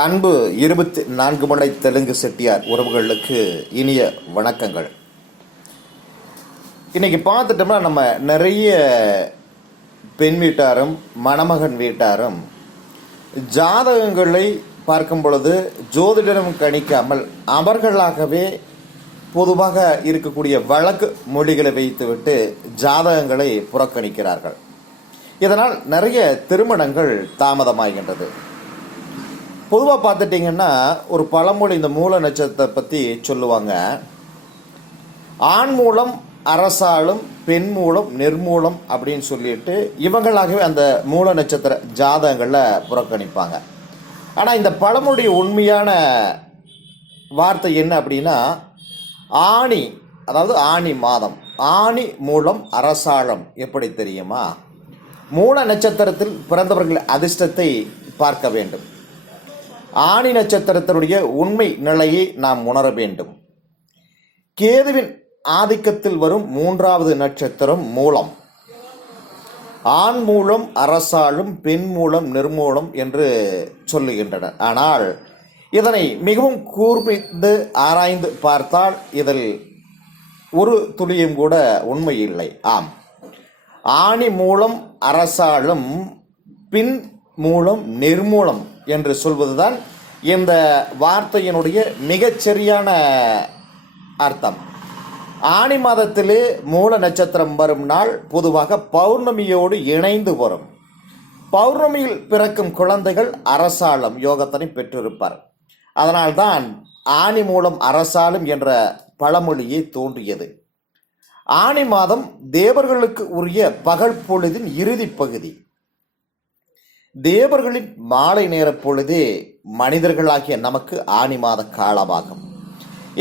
அன்பு 24 மலை தெலுங்கு செட்டியார் உறவுகளுக்கு இனிய வணக்கங்கள். இன்னைக்கு பார்த்துட்டோம்னா நம்ம நிறைய பெண் வீட்டாரும் மணமகன் வீட்டாரும் ஜாதகங்களை பார்க்கும் பொழுது ஜோதிடரும் கணிக்காமல் அவர்களாகவே பொதுவாக இருக்கக்கூடிய வழக்கு மொழிகளை வைத்துவிட்டு ஜாதகங்களை புறக்கணிக்கிறார்கள். இதனால் நிறைய திருமணங்கள் தாமதமாகின்றது. பொதுவாக பார்த்துட்டிங்கன்னா ஒரு பழமொழி இந்த மூல நட்சத்திரத்தை பற்றி சொல்லுவாங்க. ஆண் மூலம் அரசாலும் பெண் மூலம் நிர்மூலம் அப்படின்னு சொல்லிட்டு இவங்களாகவே அந்த மூல நட்சத்திர ஜாதகங்களில் புறக்கணிப்பாங்க. ஆனால் இந்த பழமொழி உண்மையான வார்த்தை என்ன அப்படின்னா, ஆணி, அதாவது ஆணி மாதம், ஆணி மூலம் அரசாளம். எப்படி தெரியுமா? மூல நட்சத்திரத்தில் பிறந்தவர்கள் அதிர்ஷ்டத்தை பார்க்க வேண்டும். ஆணி நட்சத்திரத்தினுடைய உண்மை நிலையை நாம் உணர வேண்டும். கேதுவின் ஆதிக்கத்தில் வரும் 3வது நட்சத்திரம் மூலம். ஆண் மூலம் அரசாளும் பெண் மூலம் நிர்மூலம் என்று சொல்லுகின்றனர். ஆனால் இதனை மிகவும் கூர்ந்து ஆராய்ந்து பார்த்தால் இதில் ஒரு துளியும் கூட உண்மை இல்லை. ஆம், ஆணி மூலம் அரசாளும் பின் மூலம் நிர்மூலம் என்று சொல்வதுதான் இந்த வார்த்தையினுடைய மிகச்சரியான அர்த்தம். ஆணி மாதத்திலே மூல நட்சத்திரம் வரும் நாள் பொதுவாக பௌர்ணமியோடு இணைந்து வரும். பௌர்ணமியில் பிறக்கும் குழந்தைகள் அரசாளம் யோகத்தினை பெற்றிருப்பார். அதனால்தான் ஆணி மூலம் அரசாளும் என்ற பழமொழியே தோன்றியது. ஆணி மாதம் தேவர்களுக்கு உரிய பகல் பொழுதின் இறுதி பகுதி. தேவர்களின் மாலை நேர பொழுதே மனிதர்களாகிய நமக்கு ஆணி மாத காலமாகும்.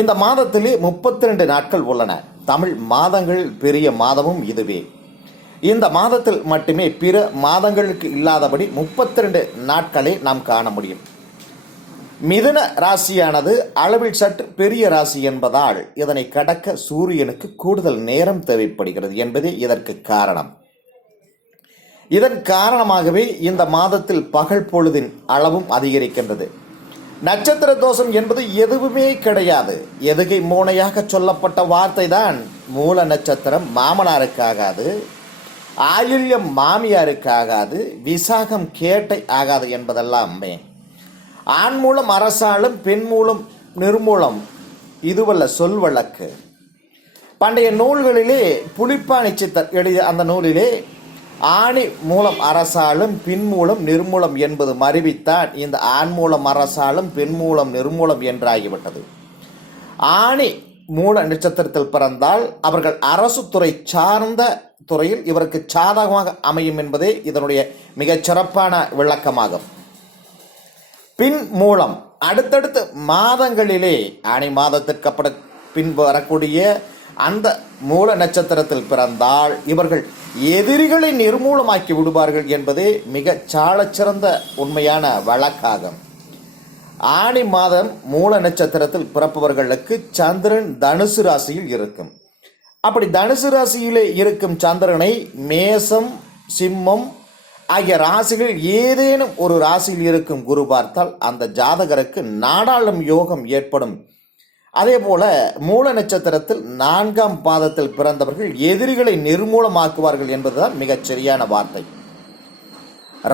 இந்த மாதத்திலே 32 நாட்கள் உள்ளன. தமிழ் மாதங்களில் பெரிய மாதமும் இதுவே. இந்த மாதத்தில் மட்டுமே பிற மாதங்களுக்கு இல்லாதபடி 32 நாட்களை நாம் காண முடியும். மிதுன ராசியானது அளவில் சற்று பெரிய ராசி என்பதால் இதனை கடக்க சூரியனுக்கு கூடுதல் நேரம் தேவைப்படுகிறது என்பதே இதற்கு காரணம். இதன் காரணமாகவே இந்த மாதத்தில் பகல் பொழுதின் அளவும் அதிகரிக்கின்றது. நட்சத்திர தோஷம் என்பது எதுவுமே கிடையாது. எதுகை மோனையாக சொல்லப்பட்ட வார்த்தை தான் மூல நட்சத்திரம் மாமனாருக்கு ஆகாது, ஆயுள்யம் மாமியாருக்கு ஆகாது, விசாகம் கேட்டை ஆகாது என்பதெல்லாமே. ஆண் மூலம் அரசாலும் பெண் மூலம் நிர்மூலம் இதுவல்ல சொல் வழக்கு. பண்டைய நூல்களிலே புலிப்பாணி சித்தர் எழுதிய அந்த நூலிலே ஆணி மூலம் அரசாலும் பின் மூலம் நிர்மூலம் என்பது மறுவித்தான் இந்த ஆண் மூலம் அரசாலும் பெண் மூலம் நிர்மூலம் என்றாகிவிட்டது. ஆணி மூல நட்சத்திரத்தில் பிறந்தால் அவர்கள் அரசு துறை சார்ந்த துறையில் இவருக்கு சாதகமாக அமையும் என்பதே இதனுடைய மிகச் சிறப்பான விளக்கமாகும். பின் மூலம் அடுத்தடுத்த மாதங்களிலே ஆணி மாதத்திற்கு பின் வரக்கூடிய அந்த மூல நட்சத்திரத்தில் பிறந்தால் இவர்கள் எதிரிகளை நிர்மூலமாக்கி விடுவார்கள் என்பதே மிக சாலச்சிறந்த உண்மையான வழக்காகும். ஆணி மாதம் மூல நட்சத்திரத்தில் பிறப்பவர்களுக்கு சந்திரன் தனுசு ராசியில் இருக்கும். அப்படி தனுசு ராசியிலே இருக்கும் சந்திரனை மேசம் சிம்மம் ஆகிய ராசிகள் ஏதேனும் ஒரு ராசியில் இருக்கும் குரு பார்த்தால் அந்த ஜாதகருக்கு நாடாளும் யோகம் ஏற்படும். அதே போல மூல நட்சத்திரத்தில் 4ஆம் பாதத்தில் பிறந்தவர்கள் எதிரிகளை நிர்மூலமாக்குவார்கள் என்பதுதான் மிகச் சரியான வார்த்தை.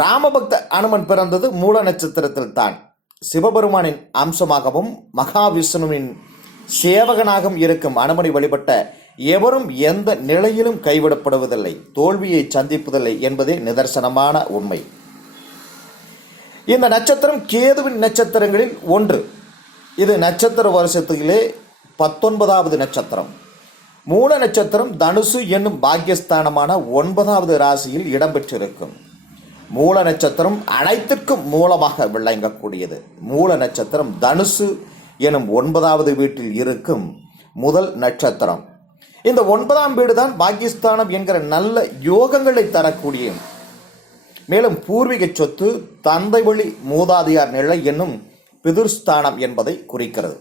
ராமபக்த அனுமன் பிறந்தது மூல நட்சத்திரத்தில் தான். சிவபெருமானின் அம்சமாகவும் மகாவிஷ்ணுவின் சேவகனாகவும் இருக்கும் அனுமனை வழிபட்ட எவரும் எந்த நிலையிலும் கைவிடப்படுவதில்லை, தோல்வியை சந்திப்பதில்லை என்பதே நிதர்சனமான உண்மை. இந்த நட்சத்திரம் கேதுவின் நட்சத்திரங்களில் ஒன்று. இது நட்சத்திர வருஷத்திலே 19வது நட்சத்திரம். மூல நட்சத்திரம் தனுசு என்னும் பாக்கியஸ்தானமான 9வது ராசியில் இடம்பெற்றிருக்கும். மூல நட்சத்திரம் அனைத்திற்கும் மூலமாக விளங்கக்கூடியது. மூல நட்சத்திரம் தனுசு எனும் 9வது வீட்டில் இருக்கும் முதல் நட்சத்திரம். இந்த 9ஆம் வீடு தான் பாக்கியஸ்தானம் என்கிற நல்ல யோகங்களை தரக்கூடிய, மேலும் பூர்வீக சொத்து, தந்தை வழி மூதாதையார் நிலை என்னும் பிதுர்ஸ்தானம் என்பதை குறிக்கிறது.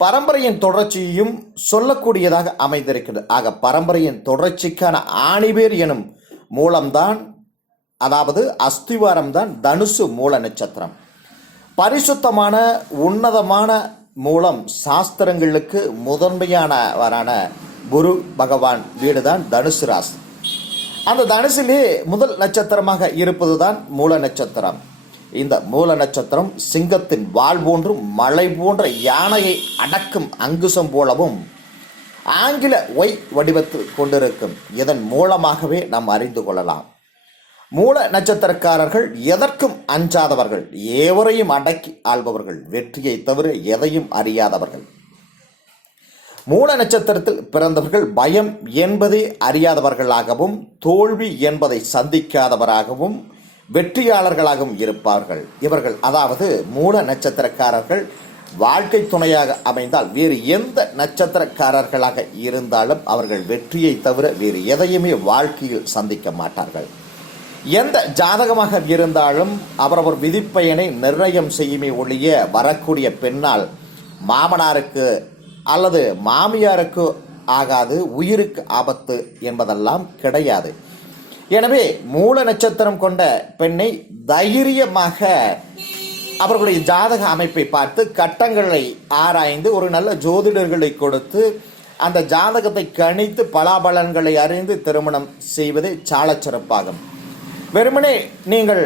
பரம்பரையின் தொடர்ச்சியையும் சொல்லக்கூடியதாக அமைந்திருக்கிறது. ஆக பரம்பரையின் தொடர்ச்சிக்கான ஆணிவேர் எனும் மூலம்தான், அதாவது அஸ்திவாரம் தான் தனுசு மூல நட்சத்திரம். பரிசுத்தமான உன்னதமான மூலம் சாஸ்திரங்களுக்கு முதன்மையானவரான குரு பகவான் வீடுதான் தனுசு ராசி. அந்த தனுசிலே முதல் நட்சத்திரமாக இருப்பதுதான் மூல நட்சத்திரம். இந்த மூல நட்சத்திரம் சிங்கத்தின் வால் போன்றும் மலை போன்ற யானையை அடக்கும் அங்குசம் போலவும் ஆங்கில ஒய் வடிவத்தில் கொண்டிருக்கும். இதன் மூலமாகவே நாம் அறிந்து கொள்ளலாம். மூல நட்சத்திரக்காரர்கள் எதற்கும் அஞ்சாதவர்கள், எவரையும் அடக்கி ஆள்பவர்கள், வெற்றியை தவிர எதையும் அறியாதவர்கள். மூல நட்சத்திரத்தில் பிறந்தவர்கள் பயம் என்பதை அறியாதவர்களாகவும் தோல்வி என்பதை சந்திக்காதவராகவும் வெற்றியாளர்களாகவும் இருப்பார்கள். இவர்கள் அதாவது மூல நட்சத்திரக்காரர்கள் வாழ்க்கை துணையாக அமைந்தால் வேறு எந்த நட்சத்திரக்காரர்களாக இருந்தாலும் அவர்கள் வெற்றியை தவிர வேறு எதையுமே வாழ்க்கையில் சந்திக்க மாட்டார்கள். எந்த ஜாதகமாக இருந்தாலும் அவரவர் விதிப்பயனை நிர்ணயம் செய்யுமே ஒழிய வரக்கூடிய பெண்ணால் மாமனாருக்கு அல்லது மாமியாருக்கு ஆகாது, உயிருக்கு ஆபத்து என்பதெல்லாம் கிடையாது. எனவே மூல நட்சத்திரம் கொண்ட பெண்ணை தைரியமாக அவர்களுடைய ஜாதக அமைப்பை பார்த்து கட்டங்களை ஆராய்ந்து ஒரு நல்ல ஜோதிடர்களை கொடுத்து அந்த ஜாதகத்தை கணித்து பலாபலன்களை அறிந்து திருமணம் செய்வதே சாலச் சிறப்பாகும். வெறுமனே நீங்கள்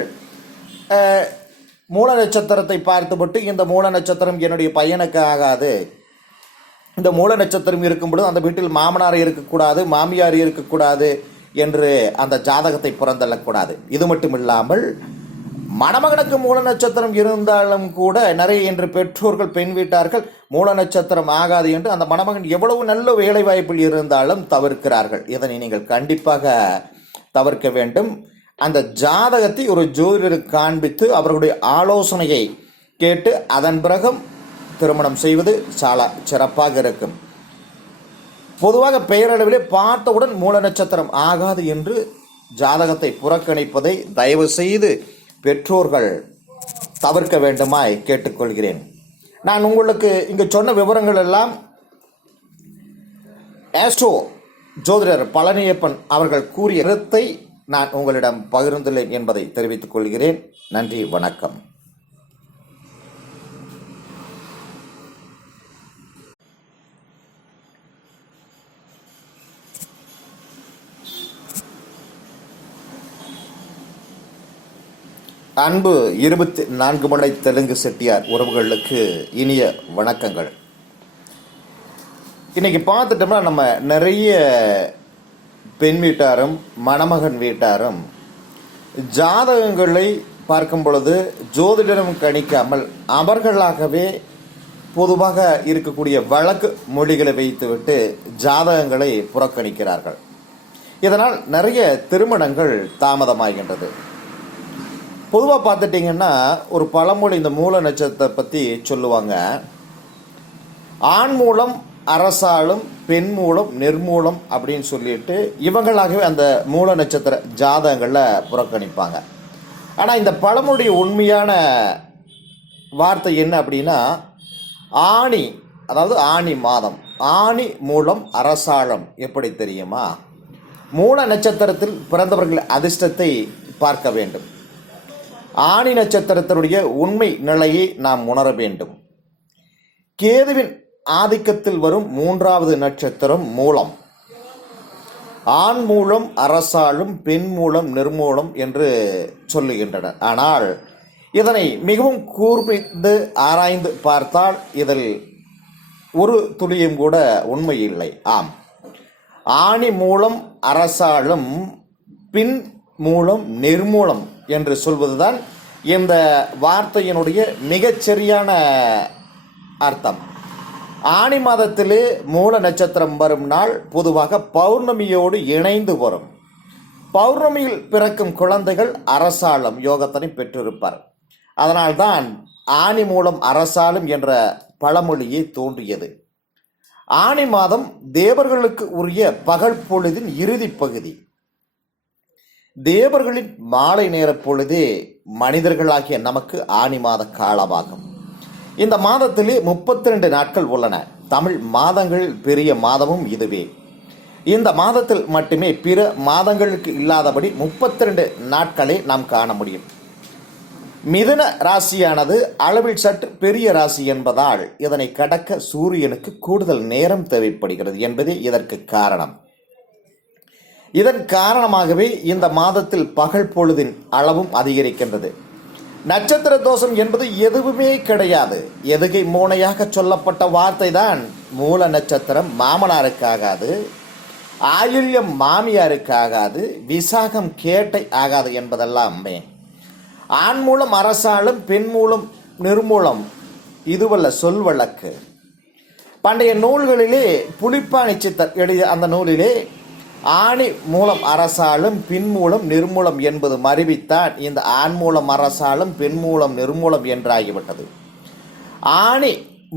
மூல நட்சத்திரத்தை பார்த்துவிட்டு இந்த மூல நட்சத்திரம் என்னுடைய பையனுக்கு ஆகாது, இந்த மூல நட்சத்திரம் இருக்கும்பொழுது அந்த வீட்டில் மாமனார் இருக்கக்கூடாது, மாமியார் இருக்கக்கூடாது என்று அந்த ஜாதகத்தை புறந்தள்ளக்கூடாது. இது மட்டும் இல்லாமல் மணமகனுக்கு மூல நட்சத்திரம் இருந்தாலும் கூட நிறைய என்று பெற்றோர்கள் பெண் வீட்டார்கள் மூல நட்சத்திரம் ஆகாது என்று அந்த மணமகன் எவ்வளவு நல்ல வேலை வாய்ப்பில் இருந்தாலும் தவிர்க்கிறார்கள். இதனை நீங்கள் கண்டிப்பாக தவிர்க்க வேண்டும். அந்த ஜாதகத்தை ஒரு ஜோதிடருக்கு காண்பித்து அவர்களுடைய ஆலோசனையை கேட்டு அதன் பிறகும் திருமணம் செய்வது சால சிறப்பாக இருக்கும். பொதுவாக பெயரளவிலே பார்த்தவுடன் மூல நட்சத்திரம் ஆகாது என்று ஜாதகத்தை புறக்கணிப்பதை தயவு செய்து பெற்றோர்கள் தவிர்க்க வேண்டுமாய் கேட்டுக்கொள்கிறேன். நான் உங்களுக்கு இங்கு சொன்ன விவரங்கள் எல்லாம் ஆஸ்ட்ரோ ஜோதிடர் பழனியப்பன் அவர்கள் கூறிய கருத்தை நான் உங்களிடம் பகிர்ந்துள்ளேன் என்பதை தெரிவித்துக் கொள்கிறேன். நன்றி, வணக்கம். அன்பு 24 மலை தெலுங்கு செட்டியார் உறவுகளுக்கு இனிய வணக்கங்கள். இன்னைக்கு பார்த்துட்டோம்னா நம்ம நிறைய பெண் வீட்டாரும் மணமகன் வீட்டாரும் ஜாதகங்களை பார்க்கும் பொழுது ஜோதிடரும் கணிக்காமல் அவர்களாகவே பொதுவாக இருக்கக்கூடிய வழக்கு மொழிகளை வைத்துவிட்டு ஜாதகங்களை புறக்கணிக்கிறார்கள். இதனால் நிறைய திருமணங்கள் தாமதமாகின்றது. பொதுவாக பார்த்துட்டிங்கன்னா ஒரு பழமொழி இந்த மூல நட்சத்திரத்தை பற்றி சொல்லுவாங்க. ஆண் மூலம் அரசாலும் பெண் மூலம் நிர்மூலம் அப்படின்னு சொல்லிட்டு இவங்களாகவே அந்த மூல நட்சத்திர ஜாதகங்களில் புறக்கணிப்பாங்க. ஆனால் இந்த பழமொழிய உண்மையான வார்த்தை என்ன அப்படின்னா, ஆணி, அதாவது ஆணி மாதம், ஆணி மூலம் அரசாளம். எப்படி தெரியுமா? மூல நட்சத்திரத்தில் பிறந்தவர்கள் அதிர்ஷ்டத்தை பார்க்க வேண்டும். ஆணி நட்சத்திரத்தினுடைய உண்மை நிலையை நாம் உணர வேண்டும். கேதுவின் ஆதிக்கத்தில் வரும் 3வது நட்சத்திரம் மூலம். ஆண் மூலம் அரசாளும் பெண் மூலம் நிர்மூலம் என்று சொல்லுகின்றனர். ஆனால் இதனை மிகவும் கூர்ந்து ஆராய்ந்து பார்த்தால் இதில் ஒரு துளியும் கூட உண்மை இல்லை. ஆம், ஆணி மூலம் அரசாளும் பின் மூலம் நிர்மூலம் என்று சொல்வதுதான் இந்த வார்த்தையினுடைய மிகச்சரியான அர்த்தம். ஆணி மாதத்திலே மூல நட்சத்திரம் வரும் நாள் பொதுவாக பௌர்ணமியோடு இணைந்து வரும். பௌர்ணமியில் பிறக்கும் குழந்தைகள் அரசாளும் யோகத்தினை பெற்றிருப்பார். அதனால்தான் ஆணி மூலம் அரசாளும் என்ற பழமொழியே தோன்றியது. ஆணி மாதம் தேவர்களுக்கு உரிய பகல் பொழுதின் இறுதி பகுதி. தேவர்களின் மாலை நேர பொழுதே மனிதர்களாகிய நமக்கு ஆணி மாத காலமாகும். இந்த மாதத்திலே 32 நாட்கள் உள்ளன. தமிழ் மாதங்களில் பெரிய மாதமும் இதுவே. இந்த மாதத்தில் மட்டுமே பிற மாதங்களுக்கு இல்லாதபடி 32 நாட்களை நாம் காண முடியும். மிதுன ராசியானது அளவில் சற்று பெரிய ராசி என்பதால் இதனை கடக்க சூரியனுக்கு கூடுதல் நேரம் தேவைப்படுகிறது என்பதே இதற்கு காரணம். இதன் காரணமாகவே இந்த மாதத்தில் பகல் பொழுதின் அளவும் அதிகரிக்கின்றது. நட்சத்திர தோஷம் என்பது எதுவுமே கிடையாது. எதுகை மோனையாக சொல்லப்பட்ட வார்த்தை தான் மூல நட்சத்திரம் மாமனாருக்கு ஆகாது, ஆயில்யம் மாமியாருக்கு ஆகாது, விசாகம் கேட்டை ஆகாது என்பதெல்லாமே. ஆண் மூலம் அரசாலும் பெண் மூலம் நிர்மூலம் இதுவல்ல சொல் வழக்கு. பண்டைய நூல்களிலே புலிப்பாணி சித்தர் எழுதிய அந்த நூலிலே ஆணி மூலம் அரசாலும் பின் மூலம் நிர்மூலம் என்பது மறுவித்தான் இந்த ஆண் மூலம் அரசாலும் பெண் மூலம் நிர்மூலம் என்றாகிவிட்டது. ஆணி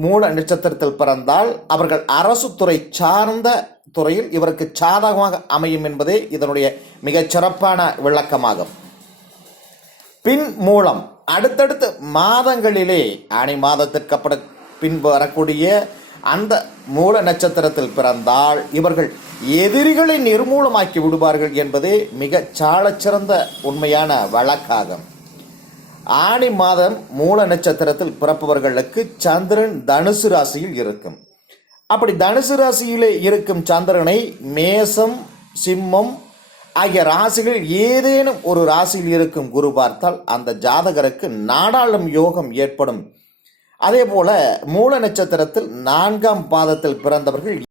மூல நட்சத்திரத்தில் பிறந்தால் அவர்கள் அரசு துறை சார்ந்த துறையில் இவருக்கு சாதகமாக அமையும் என்பதே இதனுடைய மிகச் சிறப்பான விளக்கமாகும். பின் மூலம் அடுத்தடுத்த மாதங்களிலே ஆணி மாதத்திற்கு அப்புறம் பின் வரக்கூடிய அந்த மூல நட்சத்திரத்தில் பிறந்தால் இவர்கள் எதிரிகளை நிர்மூலமாக்கி விடுவார்கள் என்பதே மிக சாலச்சிறந்த உண்மையான வழக்காகும். ஆணி மாதம் மூல நட்சத்திரத்தில் பிறப்பவர்களுக்கு சந்திரன் தனுசு ராசியில் இருக்கும். அப்படி தனுசு ராசியிலே இருக்கும் சந்திரனை மேசம் சிம்மம் ஆகிய ராசிகள் ஏதேனும் ஒரு ராசியில் இருக்கும் குரு பார்த்தால் அந்த ஜாதகருக்கு நாடாளும் யோகம் ஏற்படும். அதே போல மூல நட்சத்திரத்தில் 4ஆம் பாதத்தில் பிறந்தவர்கள்